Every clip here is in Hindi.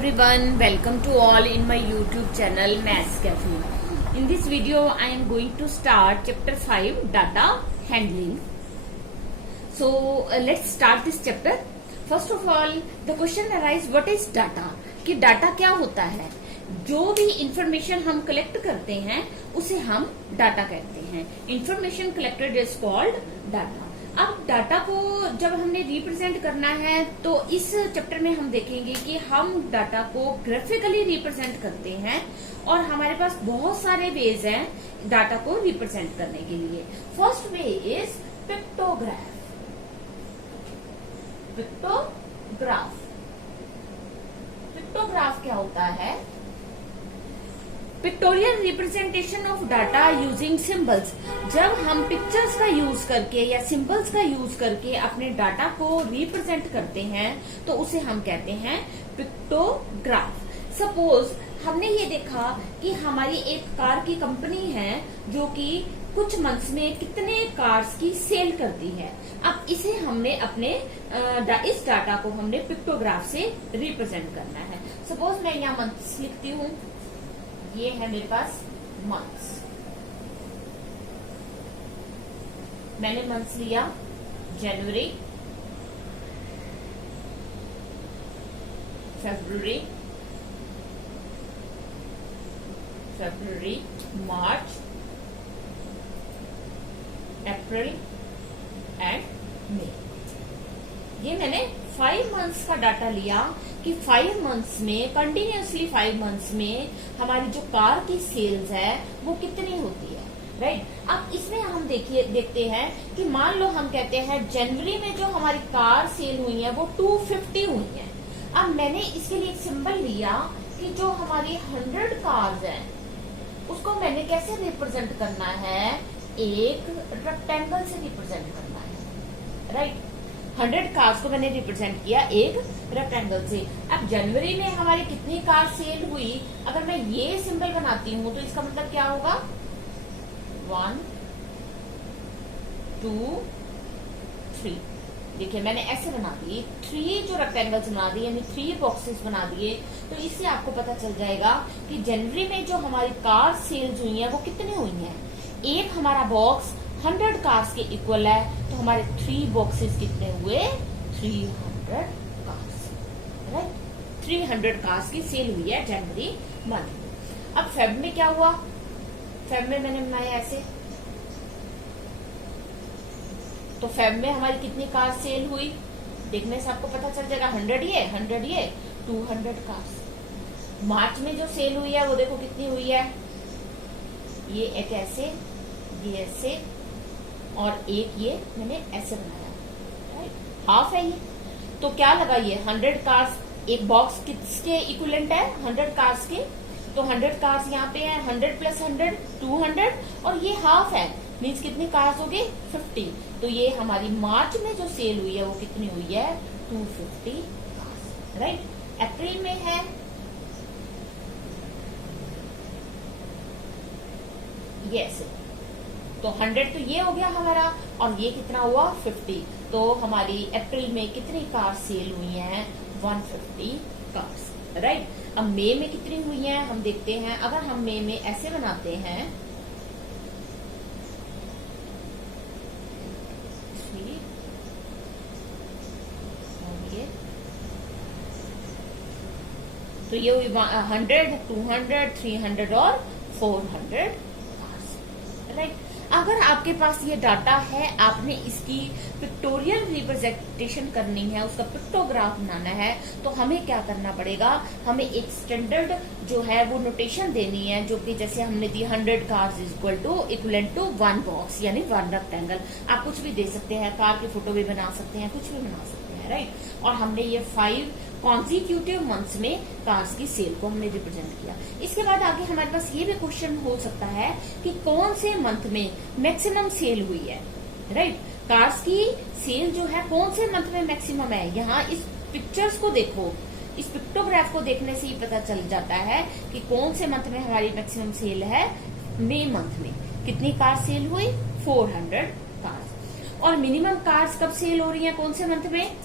everyone, welcome to all in my YouTube channel Maths Cafe. In this video I am going to start chapter 5 data handling. So let's start this chapter. First of all the question arises, what is data? कि डाटा क्या होता है? जो भी इंफॉर्मेशन हम कलेक्ट करते हैं उसे हम डाटा कहते हैं. Information collected is called data. अब डाटा को जब हमने रिप्रेजेंट करना है तो इस चैप्टर में हम देखेंगे कि हम डाटा को ग्राफिकली रिप्रेजेंट करते हैं और हमारे पास बहुत सारे वेज हैं डाटा को रिप्रेजेंट करने के लिए. First way is pictograph. Pictograph pictograph क्या होता है? Pictorial representation of data using symbols. जब हम पिक्चर्स का यूज करके या सिंबल्स का यूज करके अपने डाटा को रिप्रेजेंट करते हैं तो उसे हम कहते हैं पिक्टोग्राफ. सपोज हमने ये देखा कि हमारी एक कार की कंपनी है जो कि कुछ मंथ्स में कितने कार्स की सेल करती है. अब इसे हमने अपने इस डाटा को हमने पिक्टोग्राफ से रिप्रेजेंट करना है. सपोज मैं यहाँ मंथ्स लिखती हूँ. ये है मेरे पास मंथ्स. मैंने मंथ्स लिया जनवरी, फरवरी, मार्च, अप्रैल एंड मई. ये मैंने 5 मंथ्स का डाटा लिया कि 5 मंथ्स में कंटिन्यूअसली 5 मंथ्स में हमारी जो कार की सेल्स है वो कितनी होती है. राइट. अब इसमें हम देखते हैं कि मान लो हम कहते हैं जनवरी में जो हमारी कार सेल हुई है वो 250 हुई है. अब मैंने इसके लिए एक सिंबल लिया कि जो हमारी 100 कार्स हैं उसको मैंने कैसे रिप्रेजेंट करना है? एक रेक्टेंगल से रिप्रेजेंट करना है. राइट. 100 कार्स को मैंने रिप्रेजेंट किया एक रेक्टेंगल से. अब जनवरी में हमारी कितनी कार सेल हुई? अगर मैं ये सिंबल बनाती हूँ तो इसका मतलब क्या होगा? 1 2 3. देखिए मैंने ऐसे बना दिए 3 जो रेक्टेंगल्स बना दिए यानी 3 बॉक्सेस बना दिए. तो इससे आपको पता चल जाएगा कि जनवरी में जो हमारी कार सेल्स हुई है वो कितनी हुई है. एक हमारा बॉक्स 100 कार्स के इक्वल है तो हमारे 3 बॉक्सेस कितने हुए? 300 कार्स. राइट. 300 कार्स की सेल हुई है जनवरी मंथ. अब फेब में क्या हुआ? फेब में मैंने बनाया ऐसे. तो फेब में हमारी कितनी कार सेल हुई? देखने से आपको पता चल जाएगा 100 ये 200 कार्स. मार्च में जो सेल हुई है वो देखो कितनी हुई है. ये एक ऐसे, ये ऐसे और एक ये मैंने ऐसे बनाया. हाफ है ये. तो क्या लगा ये 100 कार्स. एक बॉक्स किसके इक्विवेलेंट है? 100 कार्स के. तो 100 कार्स यहाँ पे है. 100 प्लस 100 200 और ये हाफ है. मीन्स कितनी कार्स हो गई? 50. तो ये हमारी मार्च में जो सेल हुई है वो कितनी हुई है? 250 कार्स. राइट. अप्रैल में है ये ऐसे. तो 100 तो ये हो गया हमारा और ये कितना हुआ? 50. तो हमारी अप्रैल में कितनी कार सेल हुई हैं? 150 कार्स. राइट. अब मई में कितनी हुई हैं हम देखते हैं. अगर हम मई में ऐसे बनाते हैं तो ये हुई 100 200 300 और 400. राइट. अगर आपके पास ये डाटा है, आपने इसकी पिक्टोरियल रिप्रेजेंटेशन करनी है, उसका पिक्टोग्राफ बनाना है, तो हमें क्या करना पड़ेगा? हमें एक स्टैंडर्ड जो है वो नोटेशन देनी है जो कि जैसे हमने दी 100 कार्स इक्वलेंट टू 1 बॉक्स यानी 1 रेक्टेंगल. आप कुछ भी दे सकते हैं, कार की फोटो भी बना सकते हैं, कुछ भी बना सकते हैं. राइट. और हमने ये 5 कॉन्जिक्यूटिव मंथ्स में कार्स की सेल को हमने रिप्रेजेंट किया. इसके बाद आगे हमारे पास ये भी क्वेश्चन हो सकता है कि कौन से मंथ में मैक्सिमम सेल हुई है. राइट. कार्स की सेल जो है कौन से मंथ में मैक्सिमम है. यहाँ इस पिक्चर्स को देखो, इस पिक्टोग्राफ को देखने से ही पता चल जाता है कि कौन से मंथ में हमारी मैक्सिमम सेल है. मई मंथ में कितनी कार सेल हुई? 400 कार्स. और मिनिमम कार्स कब सेल हो रही है? कौन से मंथ में?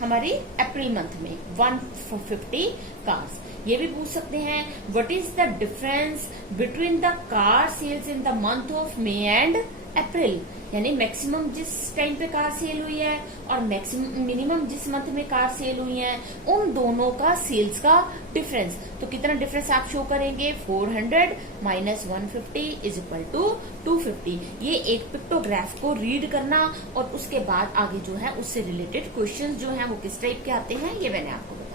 हमारी अप्रैल मंथ में 150 कार्स। ये भी पूछ सकते हैं what is the difference between the car sales in the month of May and April, यानी मैक्सिमम जिस टाइम पे कार सेल हुई है और मिनिमम जिस मंथ में कार सेल हुई है, उन दोनों का सेल्स का डिफरेंस। तो कितना डिफरेंस आप शो करेंगे, 400 माइनस 150 इज इक्वल टू 250। ये एक पिक्टोग्राफ को रीड करना और उसके बाद आगे जो है उससे रिलेटेड क्वेश्चंस जो हैं वो किस टाइप के आते हैं ये मैंने आपको बताया।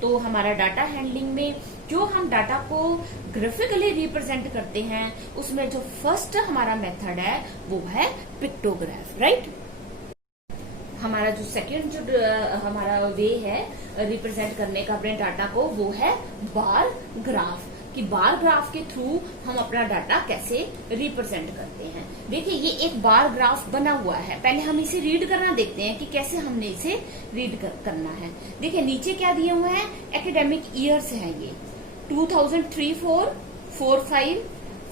तो हमारा डाटा हैंडलिंग में जो हम डाटा को ग्राफिकली रिप्रेजेंट करते हैं उसमें जो फर्स्ट हमारा मेथड है वो है पिक्टोग्राफ, राइट। हमारा जो सेकंड जो हमारा वे है रिप्रेजेंट करने का अपने डाटा को वो है बार ग्राफ, कि बार ग्राफ के थ्रू हम अपना डाटा कैसे रिप्रेजेंट करते हैं। देखिए ये एक बार ग्राफ बना हुआ है, पहले हम इसे रीड करना देखते हैं कि कैसे हमने इसे रीड करना है। देखिए नीचे क्या दिए हुए हैं, एकेडमिक ईयर्स है ये 2003, 4, 4, 5,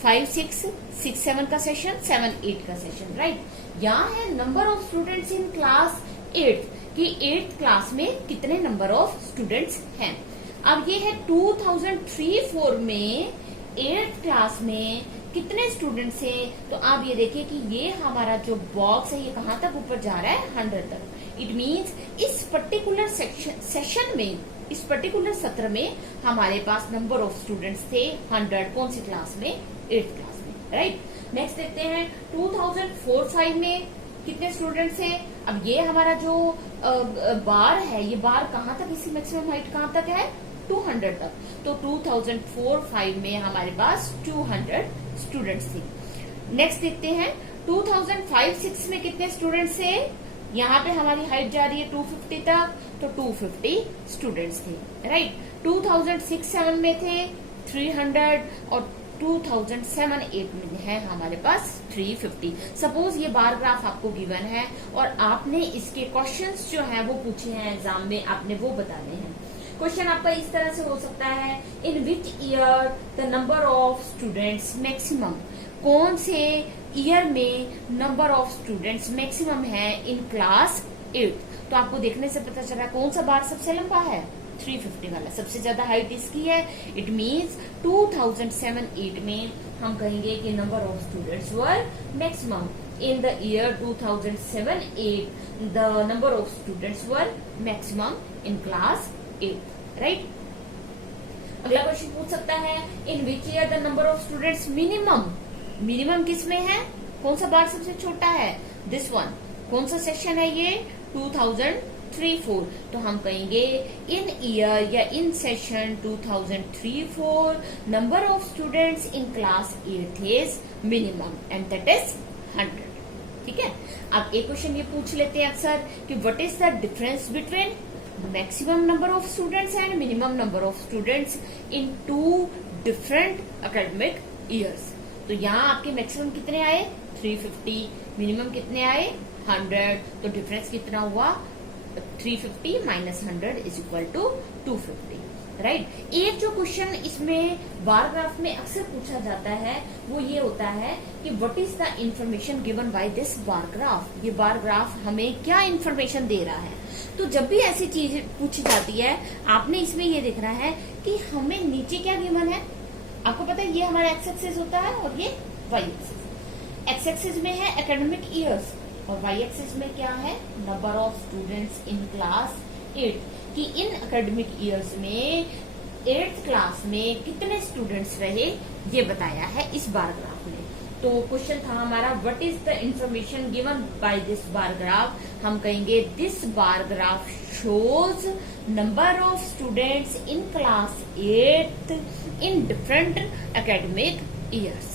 5, 6, 6, 7 का सेशन, 7, 8 का सेशन, राइट। यहाँ है number of students in class 8 कि 8th क्लास में कितने नंबर ऑफ स्टूडेंट्स हैं। अब ये है 2003, 4 में 8th क्लास में कितने स्टूडेंट्स हैं। तो आप ये देखिए कि ये हमारा जो बॉक्स है ये कहाँ तक ऊपर जा रहा है, 100 तक। इट मीन्स इस पर्टिकुलर सेशन में, इस पर्टिकुलर सत्र में हमारे पास नंबर ऑफ स्टूडेंट्स थे 100। कौन सी क्लास में, 8th क्लास में, राइट। नेक्स्ट देखते हैं 2004-5 में कितने स्टूडेंट्स हैं। अब ये हमारा जो बार है, ये बार कहाँ तक, इसकी मैक्सिमम हाइट कहाँ तक है, 200 तक। तो 2004-5 में हमारे पास 200 स्टूडेंट्स थे। नेक्स्ट देखते हैं 2005-6 में कितने स्टूडेंट्स थे। यहाँ पे हमारी हाइट जा रही है 250 तक, तो 250 स्टूडेंट्स थे, राइट। 2006-7 में थे 300 और 2007-8 में है हमारे पास 350। सपोज ये बार ग्राफ आपको गिवन है और आपने इसके क्वेश्चंस जो हैं वो पूछे हैं एग्जाम में, आपने वो बताने हैं। क्वेश्चन आपका इस तरह से हो सकता है, in which year the number of students maximum, कौन से ईयर में नंबर ऑफ स्टूडेंट्स मैक्सिमम है इन क्लास 8। तो आपको देखने से पता चला कौन सा बार सबसे लंबा है, 350 वाला, सबसे ज्यादा हाइट इसकी है। इट मीन्स 2007-8 में हम कहेंगे कि number of students were maximum. In the year 2007-8 the number of students were maximum in class 8, right. अगला क्वेश्चन पूछ सकता है, in which year the number of students minimum, minimum किस में है, कौन सा बार सबसे छोटा है, दिस वन। कौन सा सेशन है ये, 2003-4। तो हम कहेंगे इन ईयर या इन session 2003-4 number of students in class 8 is minimum and that is 100, ठीक है। अब एक क्वेश्चन ये पूछ लेते हैं अक्सर कि what is the difference between maximum number of students and minimum number of students in 2 different academic years. तो यहाँ आपके मैक्सिमम कितने आए, 350, मिनिमम कितने आए, 100। तो डिफरेंस कितना हुआ, 350 minus 100 is equal to 250, right. एक जो क्वेश्चन इसमें बार ग्राफ में अक्सर पूछा जाता है वो ये होता है कि what is the information given by this bar graph, ये बार ग्राफ हमें क्या इंफॉर्मेशन दे रहा है। तो जब भी ऐसी चीज पूछी जाती है आपने इसमें ये देखना है कि हमें नीचे क्या गिवन है। आपको पता है ये हमारा एक्स एक्सिस होता है और ये वाई एक्सिस। एक्स एक्सिस में है एकेडमिक ईयर्स और वाई एक्सिस में क्या है, number of students in class 8, कि इन एकेडमिक ईयर्स में 8th क्लास में कितने स्टूडेंट्स रहे ये बताया है इस बार ग्राफ में। तो क्वेश्चन था हमारा what is the information given by this bar graph. हम कहेंगे this bar graph shows number of students in class 8 in different academic years,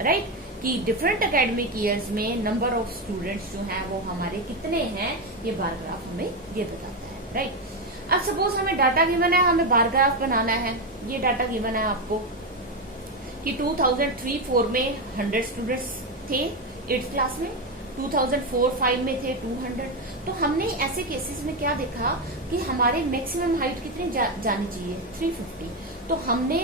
right. कि डिफरेंट एकेडमिक ईयर्स में नंबर ऑफ स्टूडेंट्स जो हैं वो हमारे कितने हैं, ये बार ग्राफ हमें ये बताता है, राइट। अब सपोज हमें डाटा गिवन है, हमें बार ग्राफ बनाना है। ये डाटा गिवन है आपको कि 2003-4 में 100 स्टूडेंट्स थे 8th क्लास में, 2004-5 में थे 200। तो हमने ऐसे केसेस में क्या देखा कि हमारे मैक्सिमम हाइट कितनी जानी चाहिए, 350। तो हमने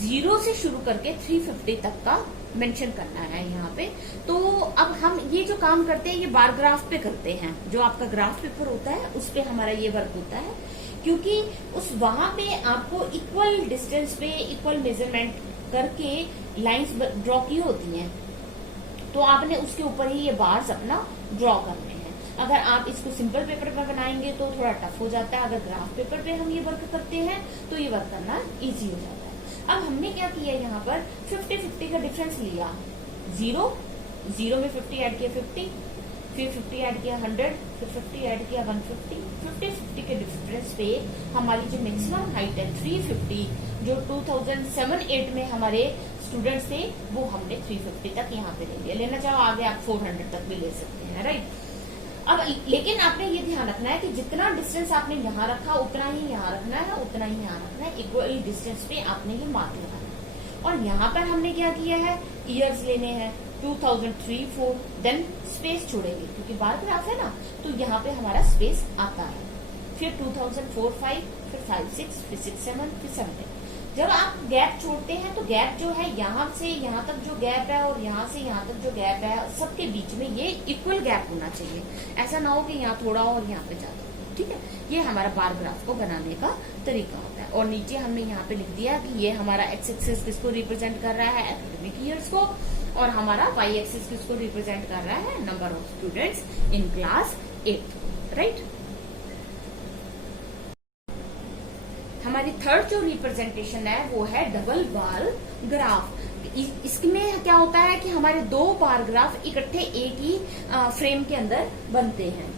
0 से शुरू करके 350 तक का मेंशन करना है यहाँ पे। तो अब हम ये जो काम करते हैं ये बार ग्राफ पे करते हैं, जो आपका ग्राफ पेपर होता है उस पे हमारा ये वर्क होता है, क्योंकि उस वहां पे आपको इक्वल डिस्टेंस पे इक्वल मेजरमेंट करके लाइंस ड्रॉ की होती हैं, तो आपने उसके ऊपर ही ये बार्स अपना ड्रॉ करने हैं। अगर आप इसको सिंपल पेपर पर बनाएंगे तो थोड़ा टफ हो जाता है, अगर ग्राफ पेपर पे हम ये वर्क करते हैं तो ये वर्क करना इजी हो जाता है। अब हमने क्या किया यहाँ पर 50-50 का डिफरेंस लिया, 0 में 50 ऐड किया 50, फिर 50 ऐड किया 100, फिर 50 ऐड किया 150। 50-50 के डिफरेंस पे हमारी जो मैक्सिमम हाइट है 350, जो 2007-8 में हमारे स्टूडेंट्स थे वो हमने 350 तक यहाँ पे ले लिया। लेना चाहो आगे आप 400 तक भी ले सकते हैं, राइट। अब लेकिन आपने ये ध्यान रखना है कि जितना डिस्टेंस आपने यहाँ रखा उतना ही यहाँ रखना है, उतना ही यहाँ रखना है, इक्वल डिस्टेंस पे आपने ये मार्क लगाना है। और यहाँ पर हमने क्या किया है, ईयर्स लेने हैं 2003-4, देन स्पेस छोड़ेंगे क्योंकि बार ग्राफ है ना, तो यहाँ पे हमारा स्पेस आता है। फिर 2004-5, फिर 5-6, फिर 6-7, फिर 7। जब आप गैप छोड़ते हैं तो गैप जो है यहाँ से यहाँ तक जो गैप है और यहाँ से यहाँ तक जो गैप है, सबके बीच में ये इक्वल गैप होना चाहिए। ऐसा ना हो कि यहाँ थोड़ा और यहाँ पे ज्यादा, ठीक है। ये हमारा बार ग्राफ को बनाने का तरीका होता है। और नीचे हमने यहाँ पे लिख दिया कि ये हमारा एक्स एक्सिस किसको रिप्रेजेंट कर रहा है, एकेडमिक ईयर्स को, और हमारा वाई एक्सिस किसको रिप्रेजेंट कर रहा है, number of students in class 8, right. हमारी थर्ड जो रिप्रेजेंटेशन है वो है डबल बार ग्राफ। इसमें क्या होता है कि हमारे दो बार ग्राफ इकट्ठे एक ही फ्रेम के अंदर बनते हैं।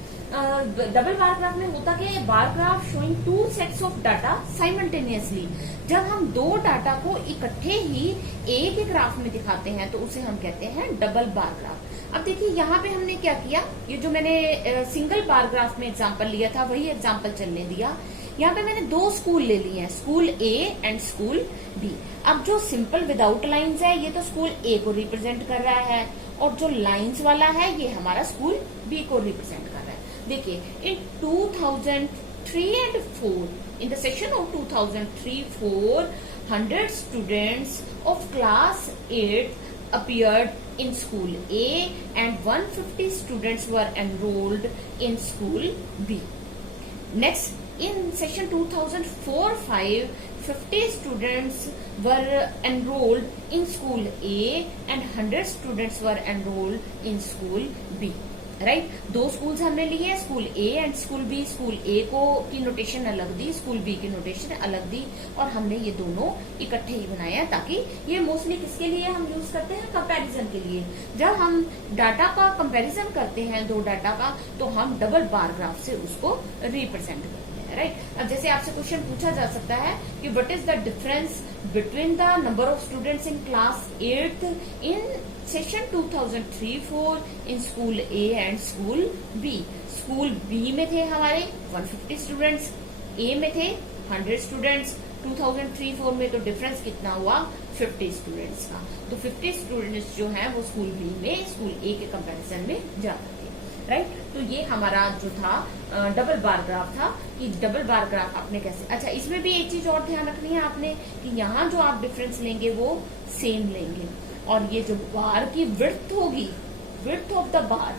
डबल बार ग्राफ में होता क्या है, bar graph showing 2 sets of data simultaneously. जब हम दो डाटा को इकट्ठे ही एक ही ग्राफ में दिखाते हैं तो उसे हम कहते हैं डबल बार ग्राफ। अब देखिए यहाँ पे हमने क्या किया, ये जो मैंने सिंगल बार ग्राफ में एग्जांपल लिया था वही एग्जांपल चलने दिया। यहाँ पे मैंने दो स्कूल ले लिए हैं, school A and school B. अब जो सिंपल विदाउट लाइंस है ये तो स्कूल ए को रिप्रेजेंट कर रहा है, और जो लाइंस वाला है ये हमारा स्कूल बी को रिप्रेजेंट कर रहा है। देखिए इन 2003 and 4, in the session of 2003-4, 100 students of class 8 appeared in school A and 150 students were enrolled in school B. Next, in session 2004-5, 50 students were enrolled in school A and 100 students were enrolled in school B. Right, दो स्कूल्स हमने लिए, school A and school B. School A को की नोटेशन अलग दी, स्कूल बी की नोटेशन अलग दी, और हमने ये दोनों इकट्ठे ही बनाया ताकि ये मोस्टली किसके लिए हम यूज करते हैं, कंपैरिजन के लिए। जब हम डाटा का कंपैरिजन करते हैं दो डाटा का तो हम डबल बार ग्राफ से उसको रिप्रेजेंट करते हैं, राइट। अब जैसे आपसे क्वेश्चन पूछा जा सकता है कि what is the difference between the number of students in class 8 in session 2003-4 in school A and school B. School B में थे हमारे 150 स्टूडेंट्स, ए में थे 100 स्टूडेंट्स। 2003-4 में तो डिफरेंस कितना हुआ, 50 स्टूडेंट्स का। तो 50 स्टूडेंट्स जो हैं वो स्कूल बी में स्कूल ए के कंपैरिजन में ज्यादा थे, राइट। तो ये हमारा जो था डबल बार ग्राफ था कि डबल बार ग्राफ आपने कैसे। अच्छा, इसमें भी एक चीज और ध्यान रखनी है आपने कि यहाँ जो आप डिफरेंस लेंगे वो सेम लेंगे, और ये जो बार की विड्थ होगी, विड्थ ऑफ द बार,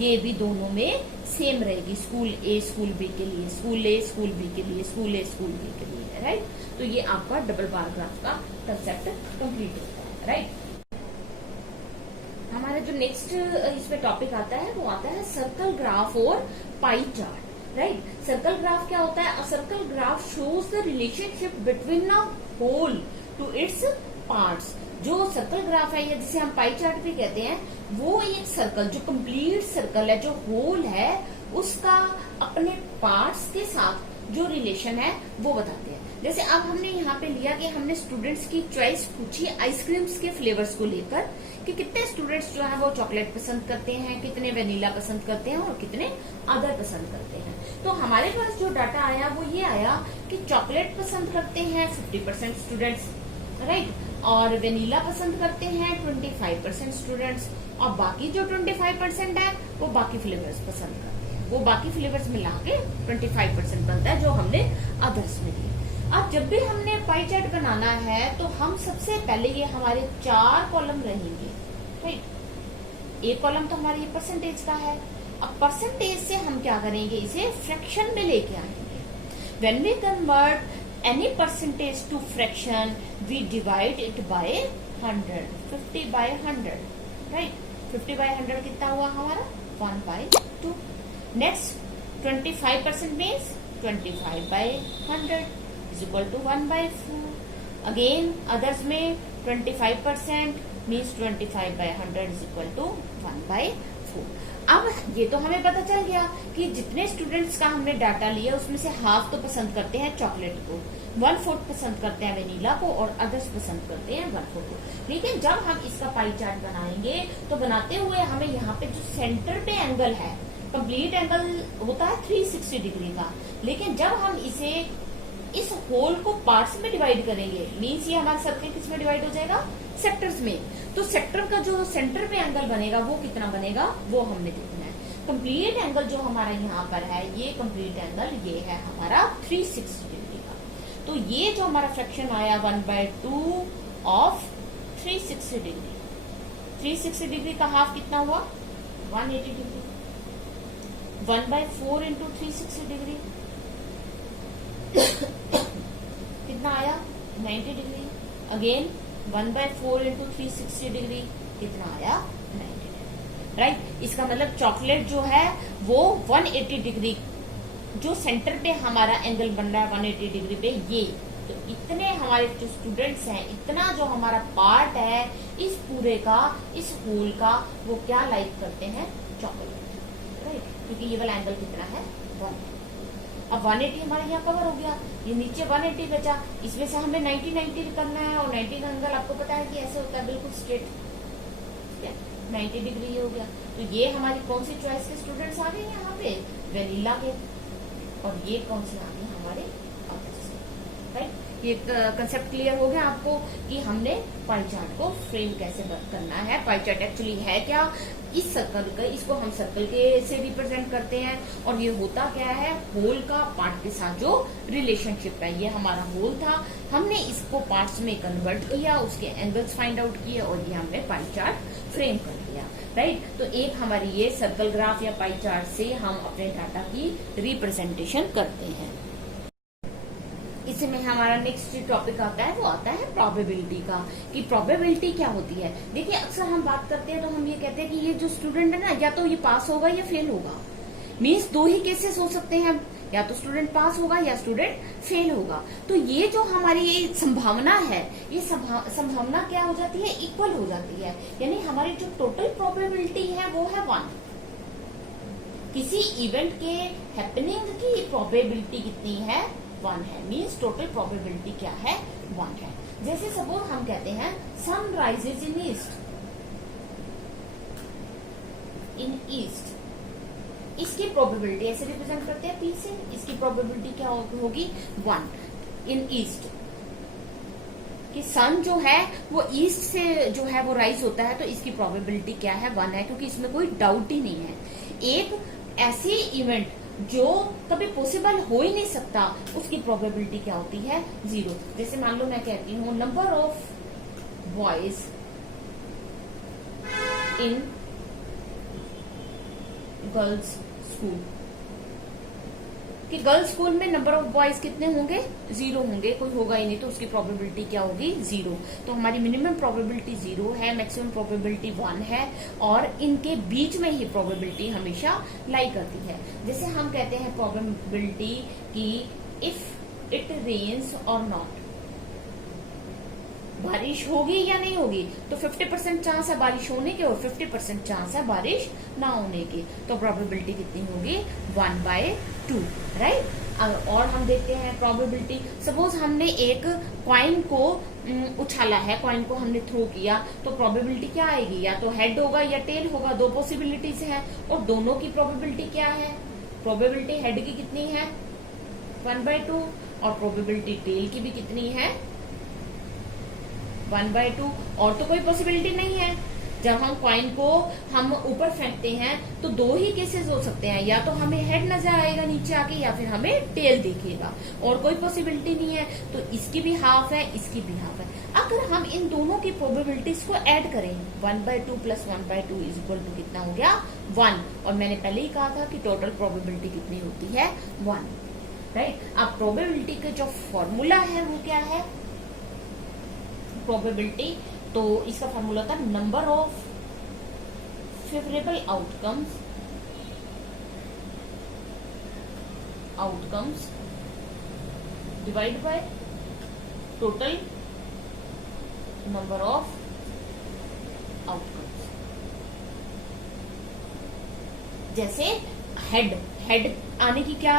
ये भी दोनों में सेम रहेगी, स्कूल ए स्कूल बी के लिए, स्कूल ए स्कूल बी के लिए, स्कूल ए स्कूल बी के लिए, राइट। तो ये आपका डबल बार ग्राफ का कंसेप्ट कंप्लीट होता है, राइट। हमारा जो नेक्स्ट इसमें टॉपिक आता है वो आता है सर्कल ग्राफ और pie chart, right. Circle graph क्या होता है, a circle graph shows the relationship between a whole to its parts. जो सर्कल ग्राफ है या जिसे हम पाई चार्ट भी कहते हैं, वो एक सर्कल, जो कंप्लीट सर्कल है, जो होल है, उसका अपने पार्ट्स के साथ जो रिलेशन है वो बताते हैं। जैसे अब हमने यहाँ पे लिया कि हमने स्टूडेंट्स की चॉइस पूछी आइसक्रीम्स के फ्लेवर्स को लेकर कि कितने स्टूडेंट्स जो है वो चॉकलेट पसंद करते हैं, कितने वेनिला पसंद करते हैं और कितने अदर पसंद करते हैं। तो हमारे पास जो डाटा आया वो ये आया कि चॉकलेट पसंद करते हैं 50% स्टूडेंट्स, राइट, और वेनिला पसंद करते हैं 25% स्टूडेंट्स, और बाकी जो 25% है वो बाकी फ्लेवर्स पसंद करते हैं। वो बाकी फ्लेवर्स मिला के 25% बनता है जो हमने अदर्स में दिए। अब जब भी हमने पाई चार्ट बनाना है तो हम सबसे पहले ये हमारे 4 कॉलम रहेंगे, राइट। एक कॉलम तो हमारी ये परसेंटेज का है। अब परसेंटेज से हम क्या करेंगे, इसे फ्रैक्शन में लेके आएंगे। When we convert any percentage to fraction we divide it by 100, 50 by 100, right. 50 by 100 कितना हुआ हमारा 1/2। Next 25% means 25 by 100 is equal to 1/4। Again others में 25% means 25 by 100 is equal to 1/4। अब ये तो हमें पता चल गया कि जितने स्टूडेंट्स का हमने डाटा लिया उसमें से हाफ तो पसंद करते हैं चॉकलेट को, 1/4 पसंद करते हैं वेनिला को और अदर्स पसंद करते हैं 1/4 को। लेकिन जब हम इसका पाई चार्ट बनाएंगे तो बनाते हुए हमें यहाँ पे जो सेंटर पे एंगल है, कंप्लीट एंगल होता है 360 डिग्री का, लेकिन जब हम इसे इस होल को पार्ट्स में डिवाइड करेंगे, मीन्स ये हमारा सर्कल किस में डिवाइड हो जाएगा, सेक्टर्स में। तो सेक्टर का जो सेंटर पे एंगल बनेगा वो कितना बनेगा वो हमने देखना है। कंप्लीट एंगल जो हमारा यहाँ पर है, ये कंप्लीट एंगल ये है हमारा 360 डिग्री का। तो ये जो हमारा फ्रैक्शन आया 1/2 ऑफ 360 डिग्री, 360 डिग्री का हाफ कितना हुआ 180 डिग्री, 1/4 इंटू 360 डिग्री कितना आया 90 डिग्री। अगेन 1/4 इंटू 360 डिग्री कितना आया 90 डिग्री, राइट। इसका मतलब चॉकलेट जो है वो 180 डिग्री, जो सेंटर पे हमारा एंगल बन रहा है 180 डिग्री पे, ये तो इतने हमारे जो स्टूडेंट्स हैं, इतना जो हमारा पार्ट है इस पूरे का, इस होल का, वो क्या लाइक करते हैं चॉकलेट, राइट। क्योंकि ये वाला एंगल कितना है 1। अब 180 हमारे यहाँ कवर हो गया, ये नीचे 180 बचा, इसमें से हमें 90 करना है और 90 का एंगल आपको पता है कि ऐसे होता है बिल्कुल स्ट्रेट, 90 डिग्री हो गया। तो ये हमारी कौन सी चॉइस के स्टूडेंट्स आ गए यहाँ पे, वेनिला के, और ये कौन से आ गए हमारे अदर्स, राइट। ये कंसेप्ट क्लियर हो गया आपको कि हमने पाई चार्ट को फ्रेम कैसे करना है। पाई चार्ट एक्चुअली है क्या, इस सर्कल का, इसको हम सर्कल के से रिप्रेजेंट करते हैं, और ये होता क्या है, होल का पार्ट के साथ जो रिलेशनशिप है। ये हमारा होल था, हमने इसको पार्ट्स में कन्वर्ट किया, उसके एंगल्स फाइंड आउट किए और ये हमने पाई चार्ट फ्रेम कर दिया, राइट। तो एक हमारी ये सर्कल ग्राफ या पाई चार्ट से हम अपने डाटा की रिप्रेजेंटेशन करते हैं। इसमें हमारा नेक्स्ट टॉपिक आता है, वो आता है प्रोबेबिलिटी का, कि प्रोबेबिलिटी क्या होती है। देखिए अक्सर हम बात करते हैं तो हम ये कहते हैं कि ये जो स्टूडेंट है ना, या तो ये पास होगा या फेल होगा। मीन्स 2 ही केसेस हो सकते हैं, या तो स्टूडेंट पास होगा या स्टूडेंट फेल होगा। तो ये जो हमारी संभावना है, ये संभावना क्या हो जाती है, इक्वल हो जाती है। यानी हमारी जो टोटल प्रोबेबिलिटी है वो है 1। किसी इवेंट के हैपनिंग की प्रोबेबिलिटी कितनी है 1 है, मीन्स टोटल प्रोबेबिलिटी क्या है 1 है। जैसे सपोज हम कहते हैं सन राइजेज इन ईस्ट, इसकी प्रोबेबिलिटी ऐसे रिप्रेजेंट करते हैं P से, इसकी प्रोबेबिलिटी क्या होगी 1 इन ईस्ट, कि सन जो है वो ईस्ट से जो है वो राइज होता है, तो इसकी प्रोबेबिलिटी क्या है 1 है, क्योंकि इसमें कोई डाउट ही नहीं है। एक ऐसी इवेंट जो कभी पॉसिबल हो ही नहीं सकता, उसकी प्रोबेबिलिटी क्या होती है 0। जैसे मान लो मैं कहती हूँ number of boys in girls school, कि गर्ल्स स्कूल में नंबर ऑफ बॉयज कितने होंगे 0 होंगे, कोई होगा ही नहीं, तो उसकी प्रोबेबिलिटी क्या होगी 0। तो हमारी मिनिमम प्रोबेबिलिटी 0 है, मैक्सिमम प्रोबेबिलिटी 1 है, और इनके बीच में ही प्रोबेबिलिटी हमेशा लाई करती है। जैसे हम कहते हैं प्रोबेबिलिटी कि इफ इट रेन्स और नॉट, बारिश होगी या नहीं होगी, तो 50% चांस है बारिश होने के और 50% चांस है बारिश ना होने की, तो प्रोबेबिलिटी कितनी होगी 1/2, राइट। और हम देखते हैं प्रोबेबिलिटी, सपोज हमने एक कॉइन को उछाला है, कॉइन को हमने थ्रो किया, तो प्रोबेबिलिटी क्या आएगी, या तो हेड होगा या टेल होगा, 2 पॉसिबिलिटीज है, और दोनों की प्रोबेबिलिटी क्या है, प्रोबेबिलिटी हेड की कितनी है 1/2 और प्रोबेबिलिटी टेल की भी कितनी है 1/2, और तो कोई पॉसिबिलिटी नहीं है, जब हम कॉइन को हम ऊपर फेंकते हैं तो दो ही केसेस हो सकते हैं, या तो हमें हेड नजर आएगा नीचे आके या फिर हमें टेल दिखेगा, और कोई पॉसिबिलिटी नहीं है। तो इसकी भी हाफ है, इसकी भी हाफ है। अगर हम इन दोनों की प्रोबेबिलिटीज को ऐड करें, 1/2 प्लस 1/2 इज इक्वल टू कितना हो गया 1, और मैंने पहले ही कहा था कि टोटल प्रोबेबिलिटी कितनी होती है 1, राइट। अब प्रोबेबिलिटी का जो फॉर्मूला है वो क्या है, प्रोबेबिलिटी, तो इसका फॉर्मूला था number of favourable outcomes divide by total number of outcomes. जैसे हेड आने की क्या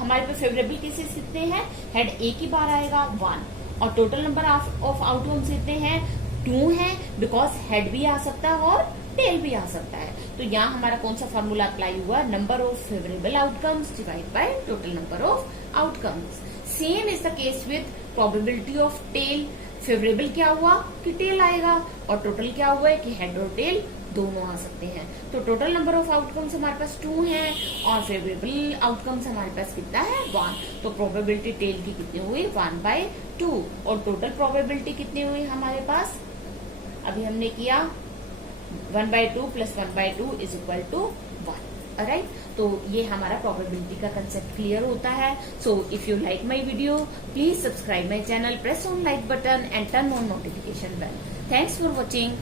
हमारे पे फेवरेबल केसेस कितने हैं, हेड एक ही बार आएगा 1, और टोटल नंबर ऑफ आउटकम्स कितने हैं 2 हैं, बिकॉज हेड भी आ सकता है और टेल भी आ सकता है। तो यहाँ हमारा कौन सा फॉर्मूला अप्लाई हुआ, number of favourable outcomes divide by total number of outcomes. Same is the case with probability of tail. Favourable क्या हुआ कि टेल आएगा, और टोटल क्या हुआ है कि हेड और टेल दोनों आ सकते हैं। तो टोटल नंबर ऑफ आउटकम्स हमारे पास 2 हैं और फेवरेबल आउटकम्स हमारे पास कितना है 1। तो प्रोबेबिलिटी टेल की कितनी हुई 1/2, और टोटल प्रोबेबिलिटी कितनी हुई हमारे पास, अभी हमने किया 1/2 plus 1/2 is equal to 1, right. तो ये हमारा प्रोबेबिलिटी का कंसेप्ट क्लियर होता है। So if you like my video please subscribe my channel, press on like button and turn on notification bell. Thanks for watching.